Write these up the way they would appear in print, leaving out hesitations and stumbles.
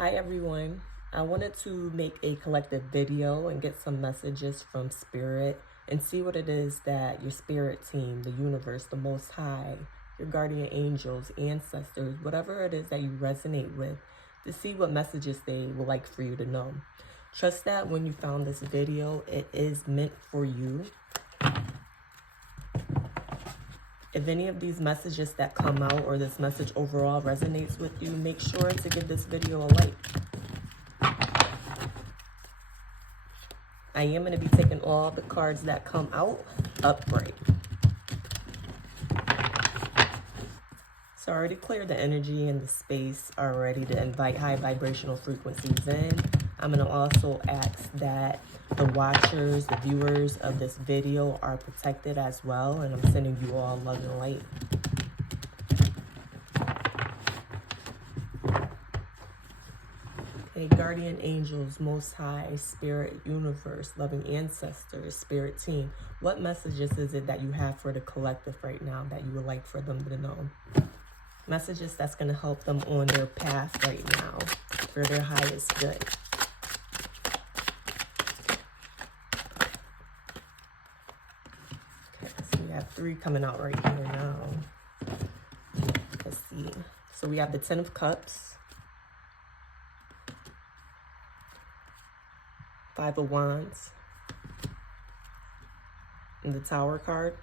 Hi everyone. I wanted to make a collective video and get some messages from spirit and see what it is that your spirit team, the universe, the most high, your guardian angels, ancestors, whatever it is that you resonate with, to see what messages they would like for you to know. Trust that when you found this video, it is meant for you. If any of these messages that come out or this message overall resonates with you, make sure to give this video a like. I am going to be taking all the cards that come out upright. So I already cleared the energy and the space already to invite high vibrational frequencies in. I'm going to also ask that the watchers, the viewers of this video are protected as well. And I'm sending you all love and light. Okay, guardian angels, most high, spirit, universe, loving ancestors, spirit team. What messages is it that you have for the collective right now that you would like for them to know? Messages that's going to help them on their path right now for their highest good. Okay, so we have 3 coming out right here now. Let's see. So we have the 10 of Cups, 5 of Wands, and the Tower card.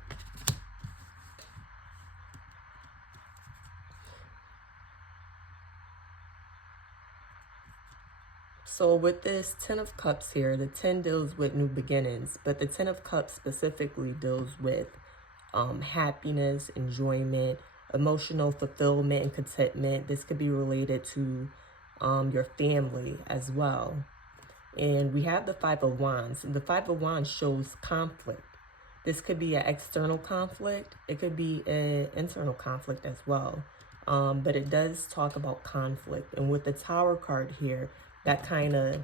So with this 10 of Cups here, the 10 deals with new beginnings, but the 10 of Cups specifically deals with happiness, enjoyment, emotional fulfillment, and contentment. This could be related to your family as well. And we have the 5 of Wands. And the 5 of Wands shows conflict. This could be an external conflict. It could be an internal conflict as well. But it does talk about conflict. And with the Tower card here, that kind of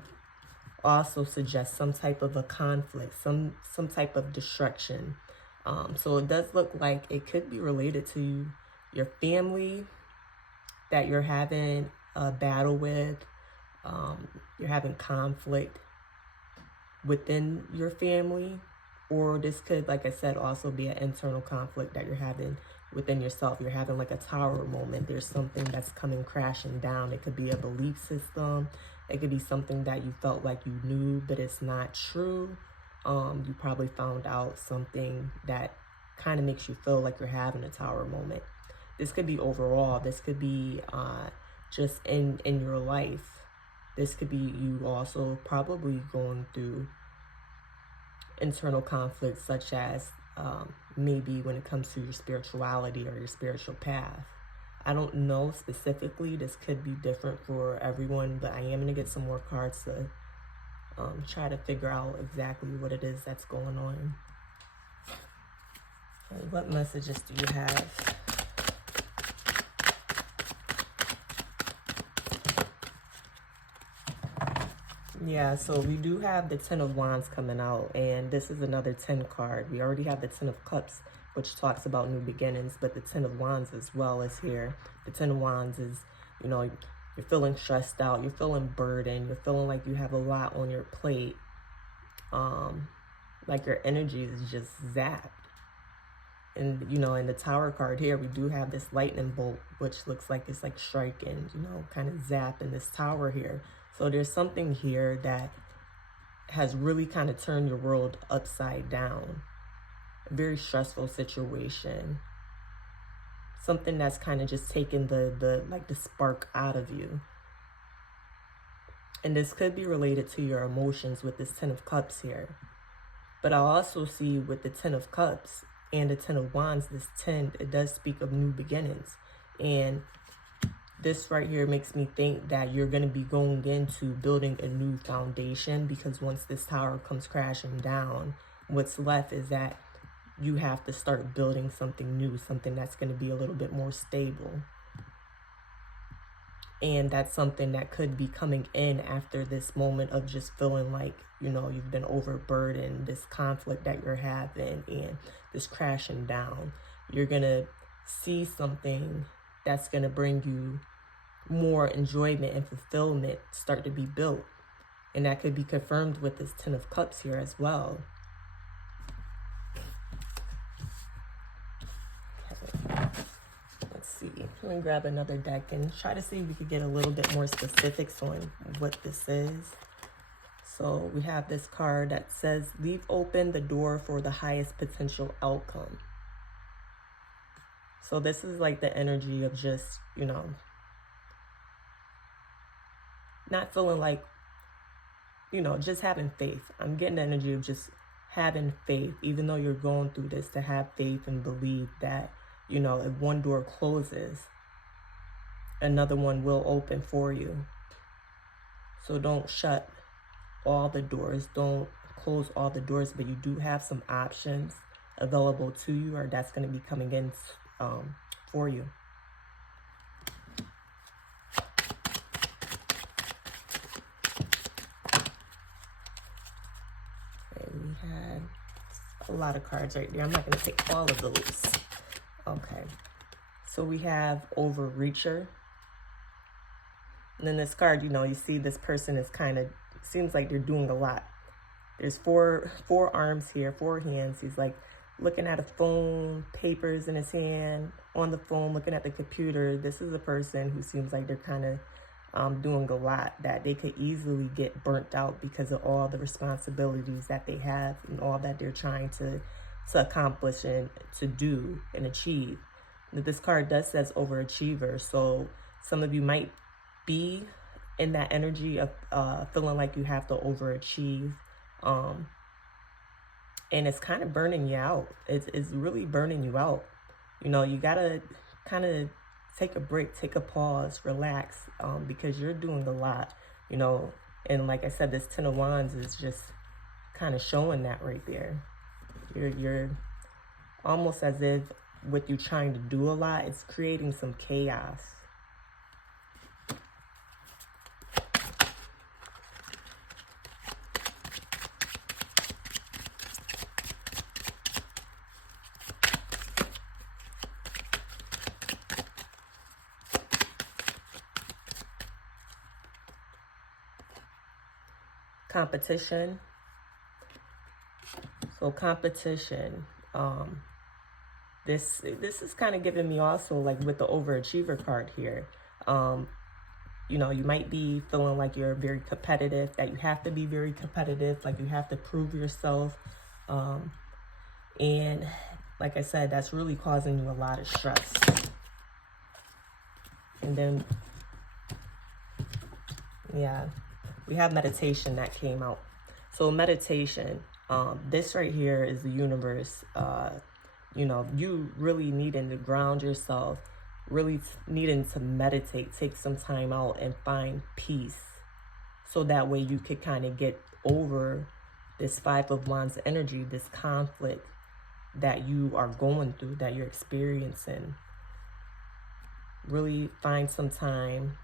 also suggests some type of a conflict, some type of destruction. So it does look like it could be related to your family that you're having a battle with. You're having conflict within your family, or this could, like I said, also be an internal conflict that you're having within yourself. You're having like a tower moment. There's something that's coming crashing down. It could be a belief system. It could be something that you felt like you knew, but it's not true. You probably found out something that kind of makes you feel like you're having a tower moment. This could be overall. This could be just in your life. This could be you also probably going through internal conflicts, such as maybe when it comes to your spirituality or your spiritual path. I don't know specifically. This could be different for everyone, but I am going to get some more cards to try to figure out exactly what it is that's going on. Okay, what messages do you have? Yeah, so we do have the 10 of Wands coming out, and this is another 10 card. We already have the 10 of Cups, which talks about new beginnings, but the 10 of Wands as well is here. The 10 of Wands is, you know, you're feeling stressed out, you're feeling burdened, you're feeling like you have a lot on your plate. Like your energy is just zapped. And, you know, in the Tower card here, we do have this lightning bolt, which looks like it's like striking, you know, kind of zapping this tower here. So there's something here that has really kind of turned your world upside down. A very stressful situation. Something that's kind of just taken the spark out of you. And this could be related to your emotions with this 10 of Cups here. But I also see with the 10 of Cups and the 10 of Wands, this 10, it does speak of new beginnings. And this right here makes me think that you're going to be going into building a new foundation, because once this tower comes crashing down, what's left is that you have to start building something new, something that's going to be a little bit more stable. And that's something that could be coming in after this moment of just feeling like, you know, you've been overburdened, this conflict that you're having and this crashing down. You're going to see something that's going to bring you more enjoyment and fulfillment start to be built. And that could be confirmed with this Ten of Cups here as well. Okay. Let's see. Let me grab another deck and try to see if we could get a little bit more specifics on what this is. So we have this card that says, leave open the door for the highest potential outcome. So this is like the energy of just, you know, not feeling like, you know, just having faith. I'm getting the energy of just having faith, even though you're going through this, to have faith and believe that, you know, if one door closes, another one will open for you. So don't shut all the doors, don't close all the doors, but you do have some options available to you, or that's going to be coming in for you. Okay, we had a lot of cards right there. I'm not going to take all of those. Okay, so we have Overreacher. And then this card, you know, you see this person is kind of, seems like they're doing a lot. There's four arms here, 4 hands. He's like looking at a phone, papers in his hand, on the phone, looking at the computer. This is a person who seems like they're kind of doing a lot, that they could easily get burnt out because of all the responsibilities that they have and all that they're trying to accomplish and to do and achieve. This card does says overachiever, so some of you might be in that energy of feeling like you have to overachieve, and it's kind of burning you out. It's really burning you out. You know, you gotta kind of take a break, take a pause, relax, because you're doing a lot, you know. And like I said, this Ten of Wands is just kind of showing that right there. You're almost as if with you trying to do a lot, it's creating some chaos. Competition. So competition, this is kind of giving me also, like with the overachiever card here, you know, you might be feeling like you're very competitive, that you have to be very competitive, like you have to prove yourself, and like I said, that's really causing you a lot of stress. And then, yeah, we have meditation that came out. So meditation, this right here is the universe, you know, you really needing to ground yourself, really needing to meditate, take some time out and find peace. So that way you could kind of get over this Five of Wands energy, this conflict that you are going through, that you're experiencing. Really find some time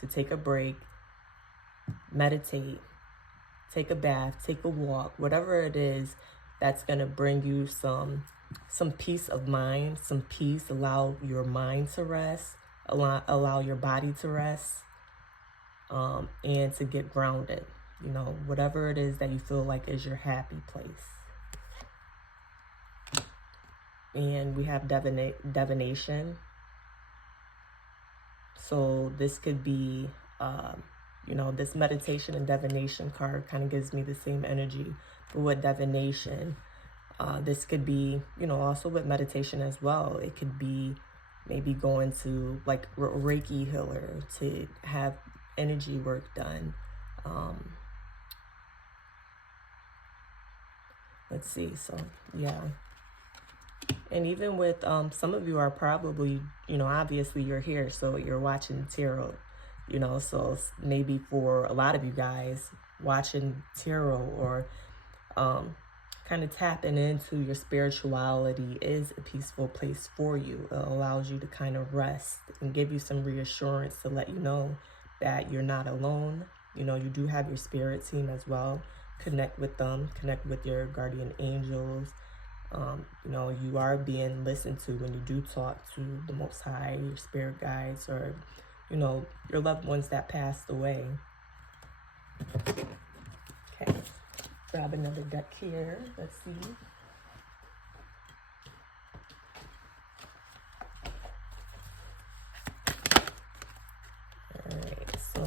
to take a break, meditate, take a bath, take a walk, whatever it is that's going to bring you some peace of mind, some peace. Allow your mind to rest, allow your body to rest, and to get grounded. You know, whatever it is that you feel like is your happy place. And we have divination. So this could be, you know, this meditation and divination card kind of gives me the same energy. But with divination, this could be, you know, also with meditation as well. It could be maybe going to like a Reiki healer to have energy work done. Let's see. So, yeah. And even with some of you are probably, you know, obviously you're here, so you're watching tarot, you know, so maybe for a lot of you guys, watching tarot or kind of tapping into your spirituality is a peaceful place for you. It allows you to kind of rest and give you some reassurance to let you know that you're not alone. You know, you do have your spirit team as well. Connect with them, connect with your guardian angels. You know, you are being listened to when you do talk to the Most High, your spirit guides, or you know, your loved ones that passed away. Okay, grab another deck here. Let's see. All right, so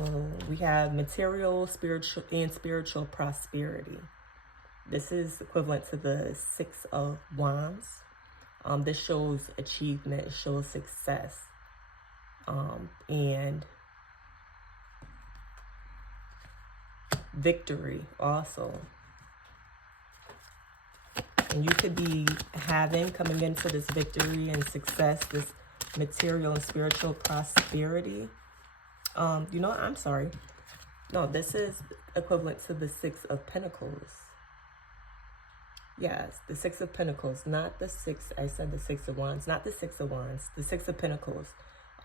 we have material, spiritual, and spiritual prosperity. This is equivalent to the Six of Wands. This shows achievement, it shows success, and victory also. And you could be coming into this victory and success, this material and spiritual prosperity. You know what? I'm sorry. No, this is equivalent to the Six of Pentacles. Yes, the Six of Pentacles, not the six. I said the Six of Wands, not the Six of Wands, the Six of Pentacles.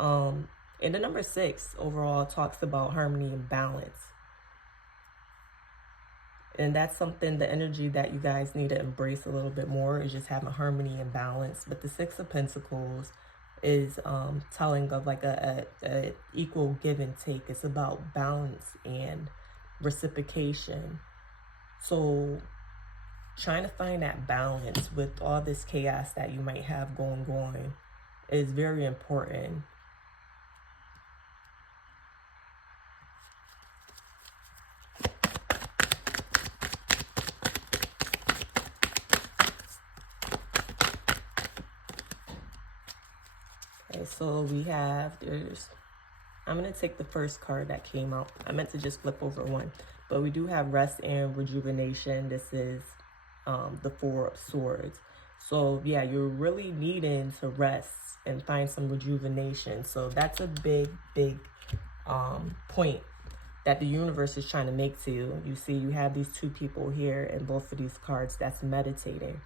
And the number 6 overall talks about harmony and balance. And that's something, the energy that you guys need to embrace a little bit more is just having harmony and balance. But the Six of Pentacles is telling of like a equal give and take. It's about balance and reciprocation. So trying to find that balance with all this chaos that you might have going is very important. Okay, so we have, I'm going to take the first card that came out. I meant to just flip over one, but we do have rest and rejuvenation. This is the Four of Swords. So yeah, you're really needing to rest and find some rejuvenation. So that's a big point that the universe is trying to make to you. You see, you have these two people here in both of these cards that's meditating.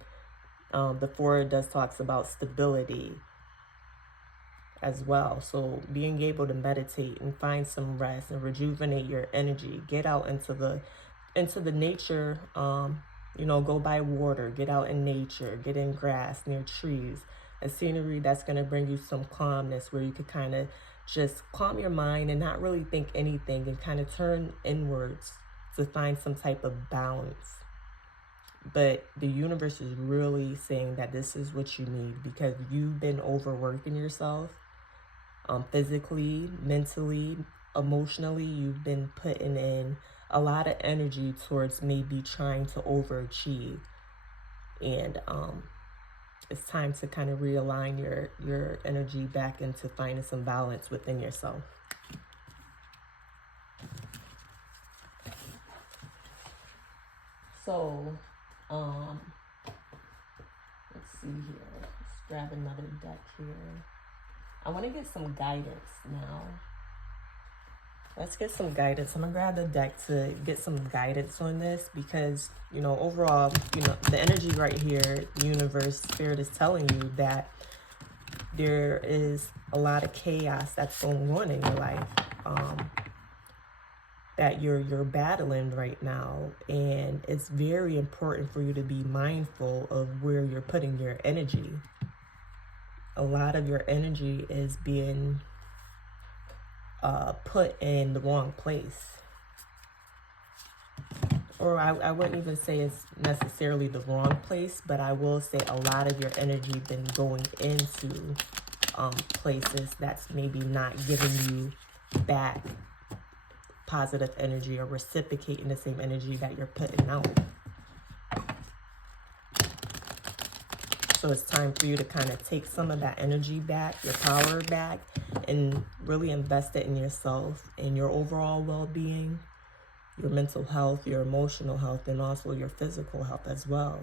The Four does talks about stability as well. So being able to meditate and find some rest and rejuvenate your energy, get out into the nature, you know, go by water, get out in nature, get in grass, near trees, a scenery that's going to bring you some calmness where you could kind of just calm your mind and not really think anything and kind of turn inwards to find some type of balance. But the universe is really saying that this is what you need because you've been overworking yourself, physically, mentally, emotionally. You've been putting in a lot of energy towards maybe trying to overachieve, and it's time to kind of realign your energy back into finding some balance within yourself. So let's see here. Let's grab another deck here. I want to get some guidance now. Let's get some guidance. I'm going to grab the deck to get some guidance on this because, you know, overall, you know, the energy right here, the universe, spirit is telling you that there is a lot of chaos that's going on in your life, that you're battling right now. And it's very important for you to be mindful of where you're putting your energy. A lot of your energy is being put in the wrong place. Or I wouldn't even say it's necessarily the wrong place, but I will say a lot of your energy been going into places that's maybe not giving you back positive energy or reciprocating the same energy that you're putting out. So it's time for you to kind of take some of that energy back, your power back, and really invest it in yourself and your overall well-being, your mental health, your emotional health, and also your physical health as well.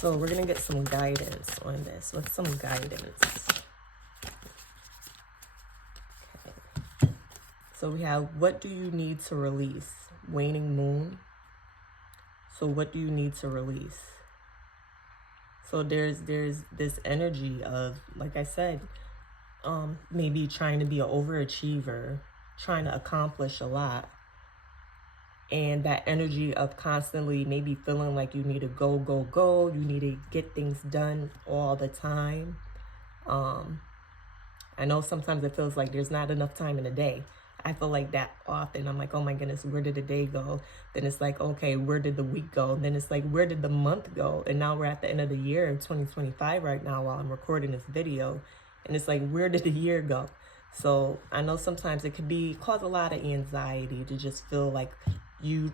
So we're going to get some guidance on this. What's some guidance? Okay. So we have, what do you need to release? Waning moon. So what do you need to release? So there's this energy of, like I said, maybe trying to be an overachiever, trying to accomplish a lot. And that energy of constantly maybe feeling like you need to go, you need to get things done all the time. I know sometimes it feels like there's not enough time in a day. I feel like that often. I'm like, oh my goodness, where did the day go? Then it's like, okay, where did the week go? Then it's like, where did the month go? And now we're at the end of the year in 2025 right now while I'm recording this video. And it's like, where did the year go? So I know sometimes it could cause a lot of anxiety to just feel like you're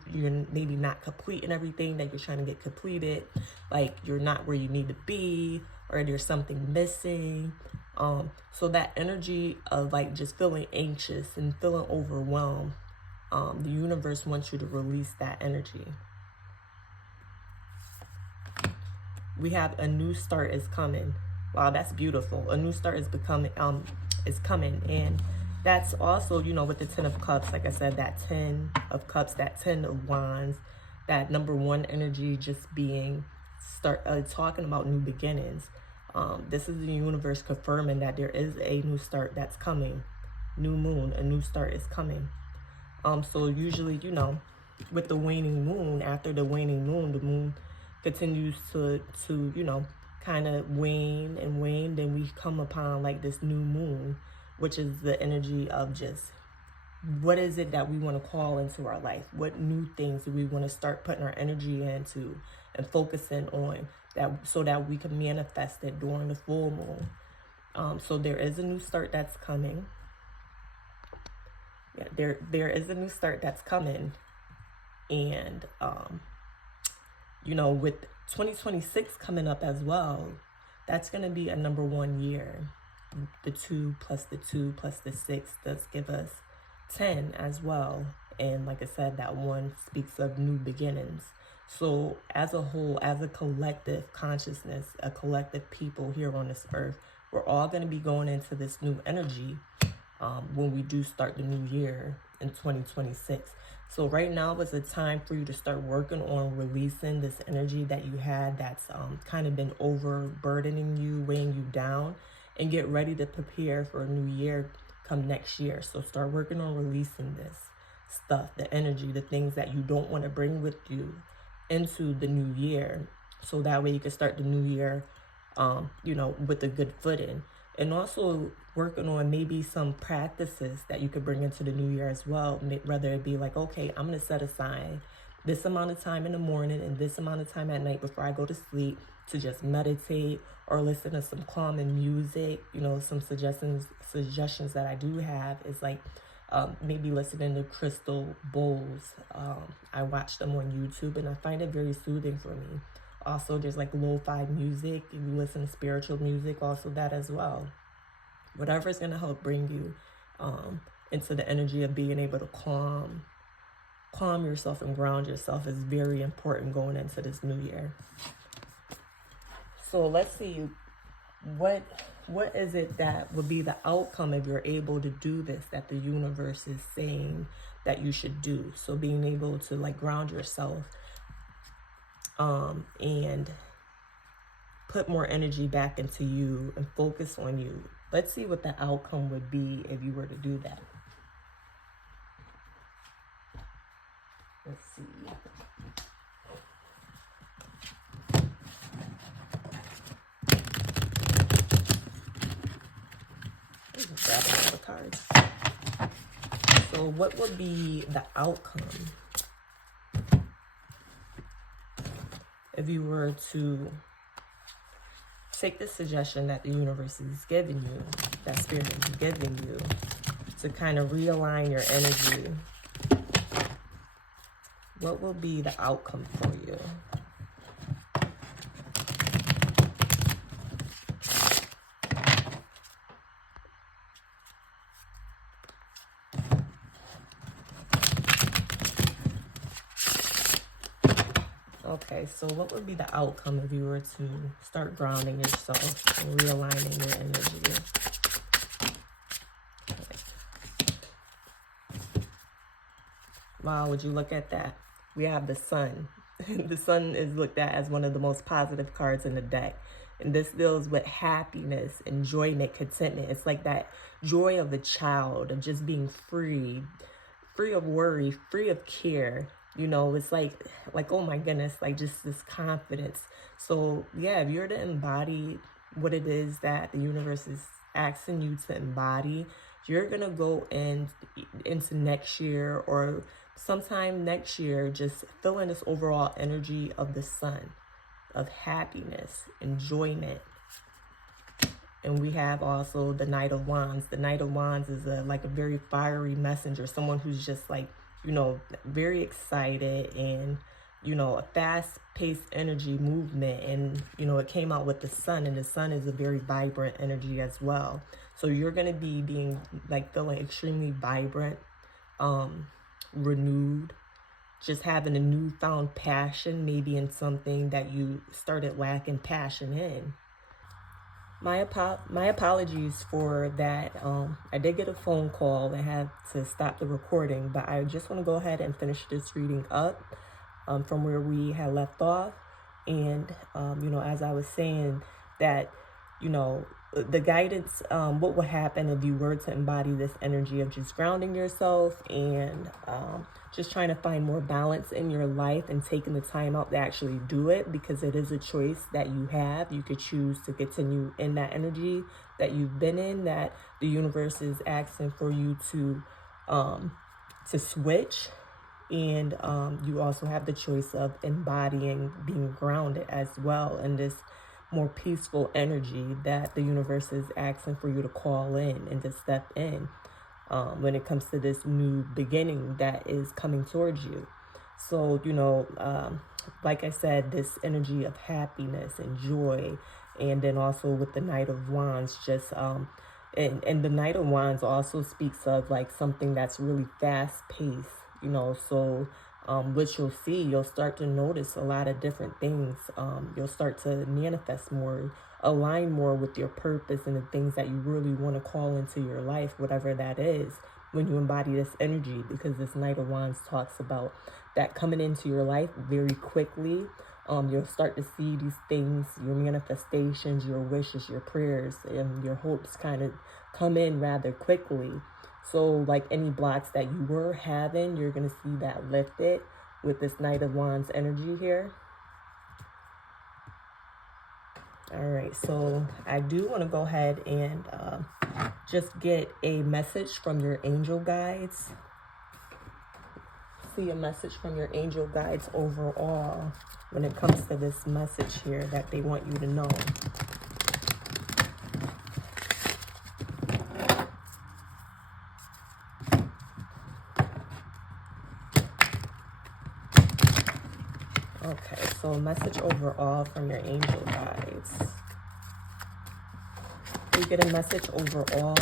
maybe not completing everything that you're trying to get completed. Like you're not where you need to be, or there's something missing. So that energy of like just feeling anxious and feeling overwhelmed, the universe wants you to release that energy. We have a new start is coming. Wow, that's beautiful. A new start is coming. And that's also, you know, with the 10 of Cups, like I said, that 10 of Cups, that 10 of Wands, that number one energy just being talking about new beginnings. This is the universe confirming that there is a new start that's coming. New moon, a new start is coming. So usually, you know, with the waning moon, after the waning moon, the moon continues to you know, kind of wane and wane. Then we come upon like this new moon, which is the energy of just what is it that we want to call into our life? What new things do we want to start putting our energy into and focusing on, that so that we can manifest it during the full moon. So there is a new start that's coming. Yeah, there is a new start that's coming. And you know, with 2026 coming up as well, that's going to be a number one year. The 2 plus the 2 plus the 6 does give us 10 as well. And like I said, that one speaks of new beginnings. So as a whole, as a collective consciousness, a collective people here on this earth, we're all going to be going into this new energy when we do start the new year in 2026. So right now is a time for you to start working on releasing this energy that you had that's kind of been overburdening you, weighing you down, and get ready to prepare for a new year come next year. So start working on releasing this stuff, the energy, the things that you don't want to bring with you into the new year. So that way you can start the new year, you know, with a good footing. And also working on maybe some practices that you could bring into the new year as well. Whether it be like, okay, I'm going to set aside this amount of time in the morning and this amount of time at night before I go to sleep to just meditate or listen to some calming music. You know, some suggestions that I do have is like maybe listening to crystal bowls. I watch them on YouTube and I find it very soothing for me. Also, there's like lo-fi music. If you listen to spiritual music, also that as well. Whatever is going to help bring you into the energy of being able to calm yourself and ground yourself is very important going into this new year. So let's see, what is it that would be the outcome if you're able to do this, that the universe is saying that you should do? So being able to like ground yourself and put more energy back into you and focus on you. Let's see what the outcome would be if you were to do that. Let's see. Grab all the cards. So what would be the outcome if you were to take the suggestion that the universe is giving you, that spirit is giving you, to kind of realign your energy? What will be the outcome for you? Okay, so what would be the outcome if you were to start grounding yourself and realigning your energy? Okay. Wow, would you look at that? We have the sun. The sun is looked at as one of the most positive cards in the deck. And this deals with happiness, enjoyment, contentment. It's like that joy of a child, of just being free of worry, free of care. You know, it's like, oh my goodness, like just this confidence. So yeah, if you're to embody what it is that the universe is asking you to embody, you're going to go into next year or sometime next year just feeling this overall energy of the sun, of happiness, enjoyment. And we have also the Knight of Wands. The Knight of Wands is like a very fiery messenger, someone who's just like, you know, very excited and, you know, a fast-paced energy movement. And, you know, it came out with the sun, and the sun is a very vibrant energy as well. So you're going to be being like feeling extremely vibrant, renewed, just having a newfound passion, maybe in something that you started lacking passion in. My apologies for that. I did get a phone call and had to stop the recording, but I just want to go ahead and finish this reading up from where we had left off. And, you know, as I was saying that, you know, the guidance, what would happen if you were to embody this energy of just grounding yourself and just trying to find more balance in your life and taking the time out to actually do it, because it is a choice that you have. You could choose to continue in that energy that you've been in, that the universe is asking for you to switch. And you also have the choice of embodying being grounded as well in this more peaceful energy that the universe is asking for you to call in and to step in when it comes to this new beginning that is coming towards you. So, you know, like I said, this energy of happiness and joy, and then also with the Knight of Wands, just and the Knight of Wands also speaks of like something that's really fast paced, you know. So what you'll see, you'll start to notice a lot of different things. You'll start to manifest more, align more with your purpose and the things that you really want to call into your life, whatever that is, when you embody this energy, because this Knight of Wands talks about that coming into your life very quickly. You'll start to see these things, your manifestations, your wishes, your prayers, and your hopes kind of come in rather quickly. So like any blocks that you were having, you're going to see that lifted with this Knight of Wands energy here. All right, so I do want to go ahead and just get a message from your angel guides. See a message from your angel guides overall when it comes to this message here that they want you to know. Okay, so message overall from your angel guides. We get a message overall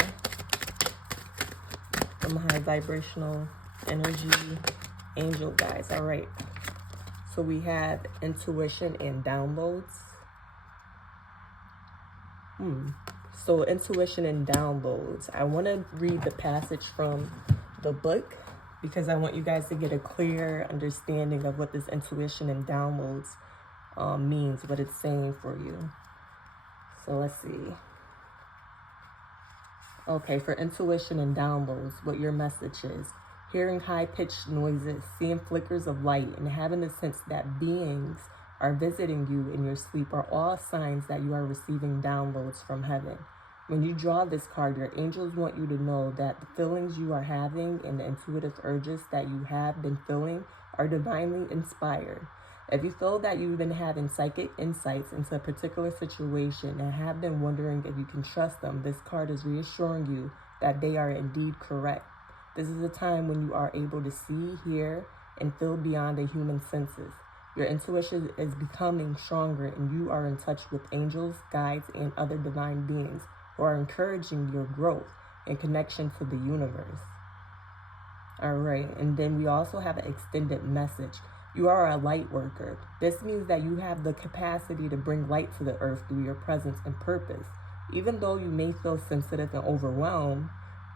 from high vibrational energy angel guides. All right, so we have intuition and downloads. So intuition and downloads. I want to read the passage from the book because I want you guys to get a clear understanding of what this intuition and downloads means, what it's saying for you. So let's see. Okay, for intuition and downloads, what your message is: hearing high-pitched noises, seeing flickers of light, and having the sense that beings are visiting you in your sleep are all signs that you are receiving downloads from heaven. When you draw this card, your angels want you to know that the feelings you are having and the intuitive urges that you have been feeling are divinely inspired. If you feel that you've been having psychic insights into a particular situation and have been wondering if you can trust them, this card is reassuring you that they are indeed correct. This is a time when you are able to see, hear, and feel beyond the human senses. Your intuition is becoming stronger, and you are in touch with angels, guides, and other divine beings who are encouraging your growth and connection to the universe. All right, and then we also have an extended message. You are a light worker. This means that you have the capacity to bring light to the earth through your presence and purpose. Even though you may feel sensitive and overwhelmed,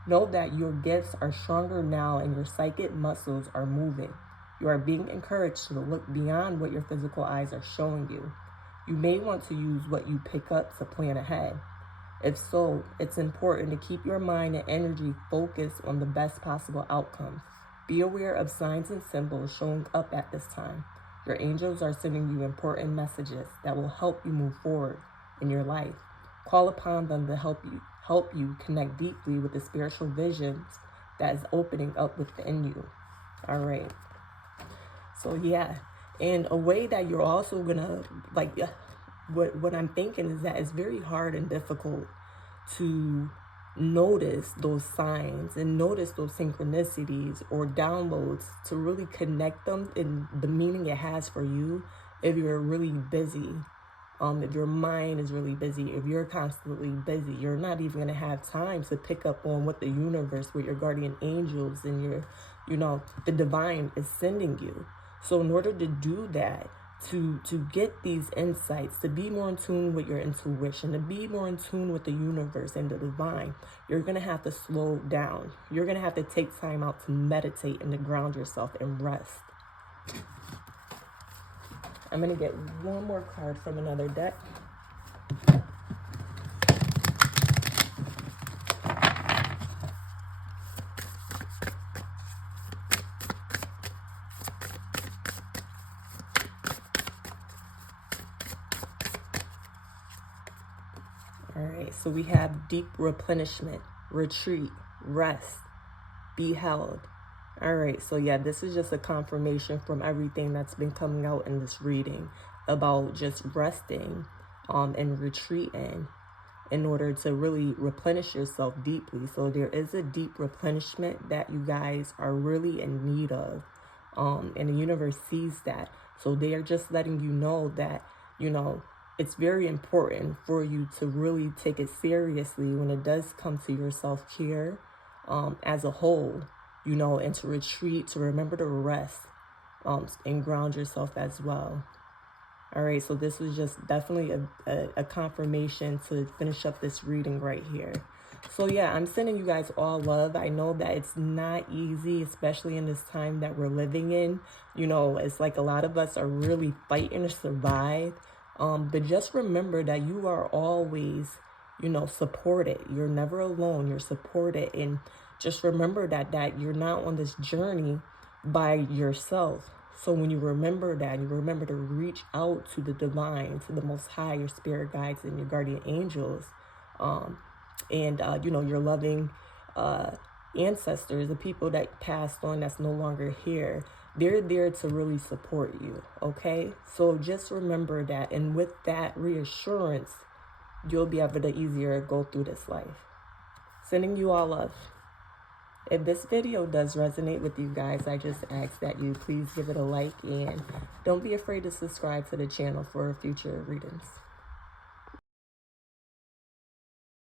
know that your gifts are stronger now and your psychic muscles are moving. You are being encouraged to look beyond what your physical eyes are showing you. You may want to use what you pick up to plan ahead. If so, it's important to keep your mind and energy focused on the best possible outcomes. Be aware of signs and symbols showing up at this time. Your angels are sending you important messages that will help you move forward in your life. Call upon them to help help you connect deeply with the spiritual visions that is opening up within you. All right. So yeah, and a way that you're also gonna, like, what I'm thinking is that it's very hard and difficult to notice those signs and notice those synchronicities or downloads, to really connect them in the meaning it has for you if you're really busy. If your mind is really busy, if you're constantly busy, you're not even going to have time to pick up on what the universe, what your guardian angels and your, the divine is sending you. So in order to do that, to get these insights, to be more in tune with your intuition, to be more in tune with the universe and the divine, you're going to have to slow down. You're going to have to take time out to meditate and to ground yourself and rest. I'm going to get one more card from another deck. All right, so we have deep replenishment, retreat, rest, be held. All right, so yeah, this is just a confirmation from everything that's been coming out in this reading about just resting and retreating in order to really replenish yourself deeply. So there is a deep replenishment that you guys are really in need of, and the universe sees that. So they are just letting you know that, it's very important for you to really take it seriously when it does come to your self-care as a whole, and to retreat, to remember to rest and ground yourself as well. All right, so this was just definitely a confirmation to finish up this reading right here. So yeah, I'm sending you guys all love. I know that it's not easy, especially in this time that we're living in. It's like a lot of us are really fighting to survive. But just remember that you are always, supported. You're never alone. You're supported. And just remember that you're not on this journey by yourself. So when you remember that, you remember to reach out to the divine, to the Most High, your spirit guides and your guardian angels, and your loving ancestors, the people that passed on that's no longer here. They're there to really support you, okay? So just remember that, and with that reassurance, you'll be able to easier go through this life. Sending you all love. If this video does resonate with you guys, I just ask that you please give it a like, and don't be afraid to subscribe to the channel for future readings.